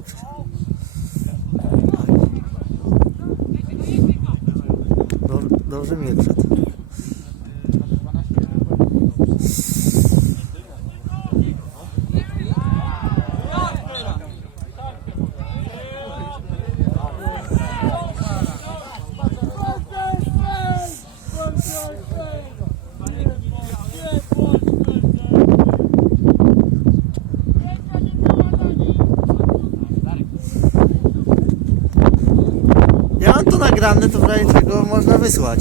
Павел. Dobrze milczeć. Nagrane, to w razie czego można wysłać.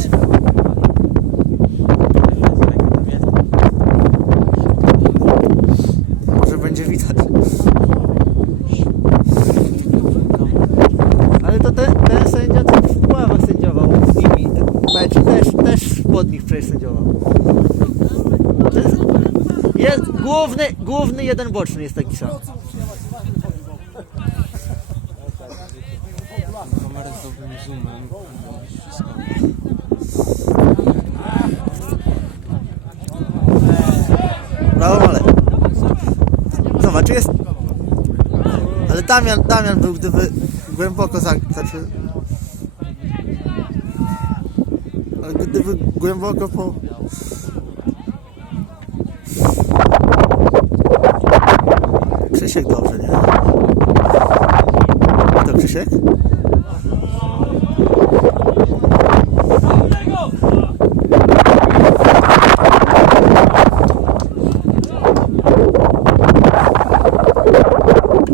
Może będzie widać. Ale to ten, ten sędzia co w Puławach sędziował z nimi. Mecz też, też pod nich przecież sędziował. To jest główny, główny jeden boczny jest taki sam. Kamerę z dobrym zoomem. Wszystko. Brawo, ale. Zobacz, jest. Ale Damian, Damian był, gdyby głęboko za. Ale gdyby głęboko po. Krzysiek dobrze, nie? To Krzysiek?